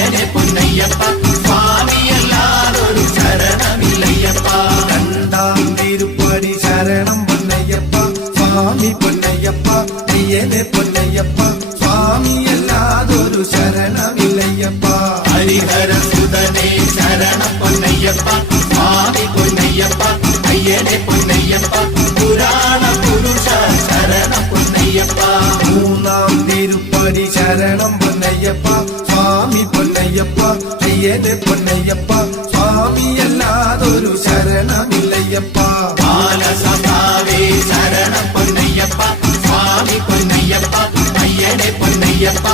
അയ്യനെ പൊന്നയ്യപ്പ സ്വാമിയല്ലാതൊരു ശരണമില്ലയ്യപ്പ. രണ്ടാം തിരുപ്പടി ശരണം പൊന്നയ്യപ്പ സ്വാമി പൊന്നയ്യപ്പ അയ്യനെ പൊന്നയ്യപ്പ സ്വാമിയല്ലാതൊരു ശരണമില്ലയ്യപ്പ. ഹരിഹര സുതനേ ശരണം പൊന്നയ്യപ്പ സ്വാമി പൊന്നയ്യപ്പ അയ്യനെ പൊന്നയ്യപ്പ പുരാണ പുരുഷ ശരണം പൊന്നയ്യപ്പ. മൂന്നാം തിരുപ്പടി ശരണം പൊന്നയ്യപ്പ സ്വാമി പൊന്നയ്യപ്പ അയ്യനെ പൊന്നയ്യപ്പ സ്വാമിയല്ലാതൊരു ശരണമില്ലയ്യപ്പ. ബാലസഖാവേ ശരണം പൊന്നയ്യപ്പ സ്വാമി പൊന്നയ്യപ്പ അയ്യനെ പൊന്നയ്യപ്പ